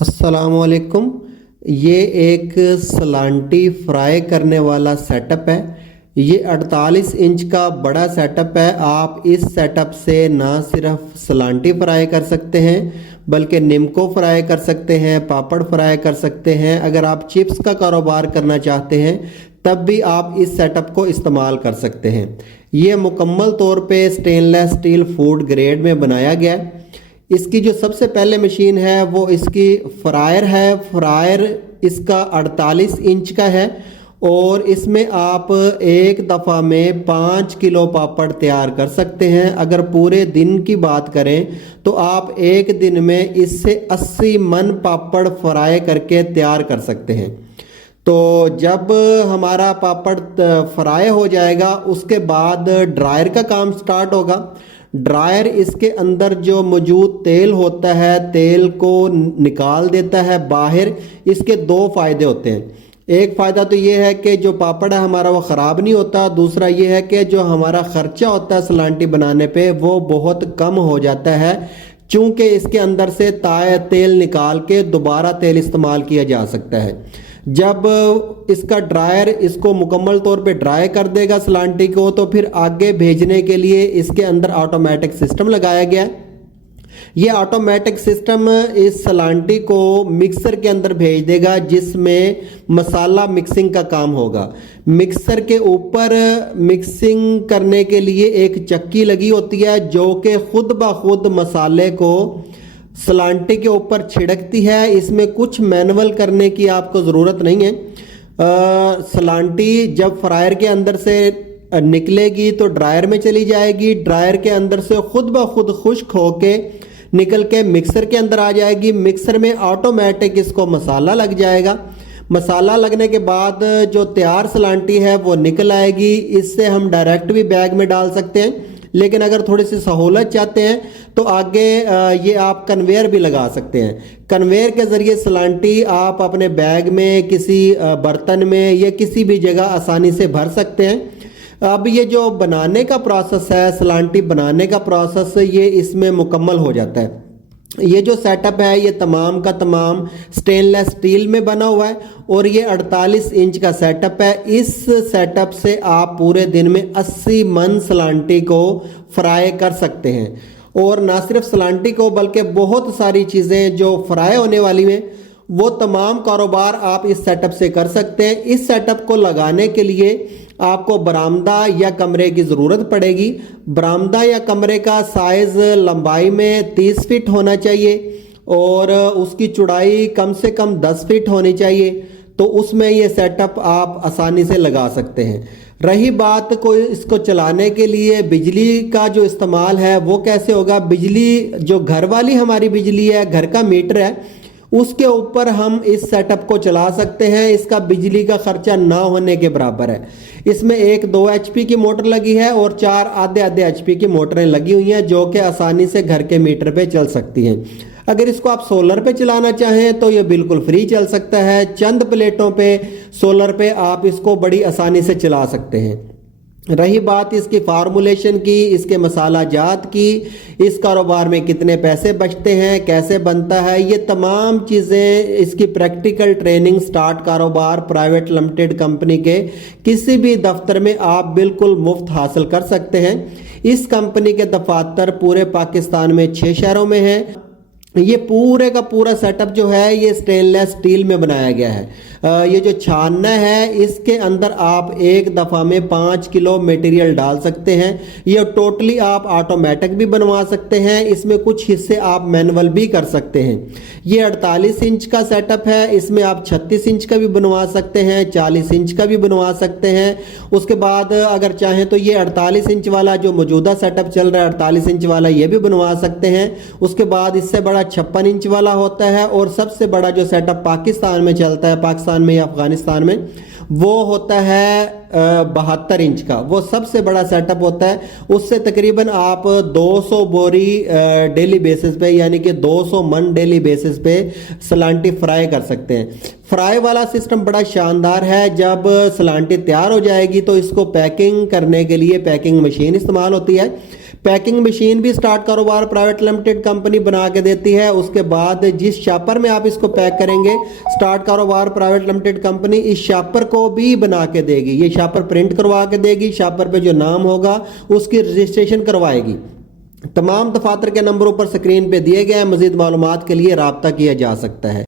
अस्सलामुअलैकुम। ये एक सलांटी फ्राई करने वाला सेटअप है। ये 48 इंच का बड़ा सेटअप है। आप इस सेटअप से ना सिर्फ सलांटी फ्राई कर सकते हैं बल्कि निम्को फ्राई कर सकते हैं, पापड़ फ्राई कर सकते हैं। अगर आप चिप्स का कारोबार करना चाहते हैं तब भी आप इस सेटअप को इस्तेमाल कर सकते हैं। ये मुकम्मल तौर पे स्टेनलेस स्टील फूड ग्रेड में बनाया गया है। इसकी जो सबसे पहले मशीन है वो इसकी फ्रायर है। फ्रायर इसका 48 इंच का है और इसमें आप एक दफ़ा में 5 किलो पापड़ तैयार कर सकते हैं। अगर पूरे दिन की बात करें तो आप एक दिन में इससे 80 मन पापड़ फ्राई करके तैयार कर सकते हैं। तो जब हमारा पापड़ फ्राई हो जाएगा उसके बाद ड्रायर का काम स्टार्ट होगा। ड्रायर इसके अंदर जो मौजूद तेल होता है तेल को निकाल देता है बाहर। इसके दो फायदे होते हैं। एक फ़ायदा तो ये है कि जो पापड़ है हमारा वो ख़राब नहीं होता। दूसरा ये है कि जो हमारा ख़र्चा होता है सलांटी बनाने पे वो बहुत कम हो जाता है, चूँकि इसके अंदर से तेल निकाल के दोबारा तेल इस्तेमाल किया जा सकता है। जब इसका ड्रायर इसको मुकम्मल तौर पे ड्राई कर देगा सलांटी को, तो फिर आगे भेजने के लिए इसके अंदर ऑटोमेटिक सिस्टम लगाया गया है। ये ऑटोमेटिक सिस्टम इस सलांटी को मिक्सर के अंदर भेज देगा जिसमें मसाला मिक्सिंग का काम होगा। मिक्सर के ऊपर मिक्सिंग करने के लिए एक चक्की लगी होती है जो कि खुद ब खुद मसाले को सलांटी के ऊपर छिड़कती है। इसमें कुछ मैनुअल करने की आपको ज़रूरत नहीं है। सलांटी जब फ्रायर के अंदर से निकलेगी तो ड्रायर में चली जाएगी। ड्रायर के अंदर से खुद ब खुद खुश्क होके निकल के मिक्सर के अंदर आ जाएगी। मिक्सर में ऑटोमेटिक इसको मसाला लग जाएगा। मसाला लगने के बाद जो तैयार सलांटी है वो निकल आएगी। इससे हम डायरेक्ट भी बैग में डाल सकते हैं, लेकिन अगर थोड़ी सी सहूलत चाहते हैं तो आगे ये आप कन्वेयर भी लगा सकते हैं। कन्वेयर के ज़रिए सलांटी आप अपने बैग में, किसी बर्तन में या किसी भी जगह आसानी से भर सकते हैं। अब ये जो बनाने का प्रोसेस है, सलांटी बनाने का प्रोसेस, ये इसमें मुकम्मल हो जाता है। ये जो सेटअप है ये तमाम का तमाम स्टेनलेस स्टील में बना हुआ है और ये 48 इंच का सेटअप है। इस सेटअप से आप पूरे दिन में 80 मन सलांटी को फ्राई कर सकते हैं। और ना सिर्फ सलांटी को बल्कि बहुत सारी चीज़ें जो फ्राई होने वाली हैं वो तमाम कारोबार आप इस सेटअप से कर सकते हैं। इस सेटअप को लगाने के लिए आपको बरामदा या कमरे की ज़रूरत पड़ेगी। बरामदा या कमरे का साइज़ लंबाई में 30 फीट होना चाहिए और उसकी चौड़ाई कम से कम 10 फीट होनी चाहिए। तो उसमें ये सेटअप आप आसानी से लगा सकते हैं। रही बात कोई इसको चलाने के लिए बिजली का जो इस्तेमाल है वो कैसे होगा, बिजली जो घर वाली हमारी बिजली है, घर का मीटर है, उसके ऊपर हम इस सेटअप को चला सकते हैं। इसका बिजली का खर्चा ना होने के बराबर है। इसमें एक 2 HP की मोटर लगी है और 4 आधे HP की मोटरें लगी हुई हैं जो कि आसानी से घर के मीटर पे चल सकती हैं। अगर इसको आप सोलर पे चलाना चाहें तो ये बिल्कुल फ्री चल सकता है। चंद प्लेटों पे सोलर पे आप इसको बड़ी आसानी से चला सकते हैं। रही बात इसकी फार्मूलेशन की, इसके मसाला जात की, इस कारोबार में कितने पैसे बचते हैं, कैसे बनता है, ये तमाम चीज़ें इसकी प्रैक्टिकल ट्रेनिंग स्टार्ट कारोबार प्राइवेट लिमिटेड कंपनी के किसी भी दफ्तर में आप बिल्कुल मुफ्त हासिल कर सकते हैं। इस कंपनी के दफातर पूरे पाकिस्तान में 6 शहरों में हैं। ये पूरे का पूरा सेटअप जो है ये स्टेनलेस स्टील में बनाया गया है। ये जो छानना है इसके अंदर आप एक दफ़ा में 5 किलो मटेरियल डाल सकते हैं। ये टोटली आप ऑटोमेटिक भी बनवा सकते हैं। इसमें कुछ हिस्से आप मैनुअल भी कर सकते हैं। ये 48 इंच का सेटअप है। इसमें आप 36 इंच का भी बनवा सकते हैं, 40 इंच का भी बनवा सकते हैं। उसके बाद अगर चाहें तो ये 48 इंच वाला जो मौजूदा सेटअप चल रहा है 48 इंच वाला ये भी बनवा सकते हैं। उसके बाद इससे बड़ा 56 इंच वाला होता है और सबसे बड़ा जो सेटअप पाकिस्तान में चलता है, पाकिस्तान में या अफगानिस्तान में, वो होता है 72 इंच का। वो सबसे बड़ा सेटअप होता है। उससे तकरीबन आप 200 बोरी डेली बेसिस पे यानी कि 200 मन डेली बेसिस पे सलांटी फ्राई कर सकते हैं। फ्राई वाला सिस्टम बड़ा शानदार है। जब सलांटी तैयार हो जाएगी तो इसको पैकिंग करने के लिए पैकिंग मशीन इस्तेमाल होती है। पैकिंग मशीन भी स्टार्ट कारोबार प्राइवेट लिमिटेड कंपनी बना के देती है। उसके बाद जिस शापर में आप इसको पैक करेंगे स्टार्ट कारोबार प्राइवेट लिमिटेड कंपनी इस शापर को भी बना के देगी। ये शापर प्रिंट करवा के देगी, शापर पे जो नाम होगा उसकी रजिस्ट्रेशन करवाएगी। तमाम दफातर के नंबरों पर स्क्रीन पे दिए गए हैं। मजीद मालूमात के लिए राब्ता किया जा सकता है।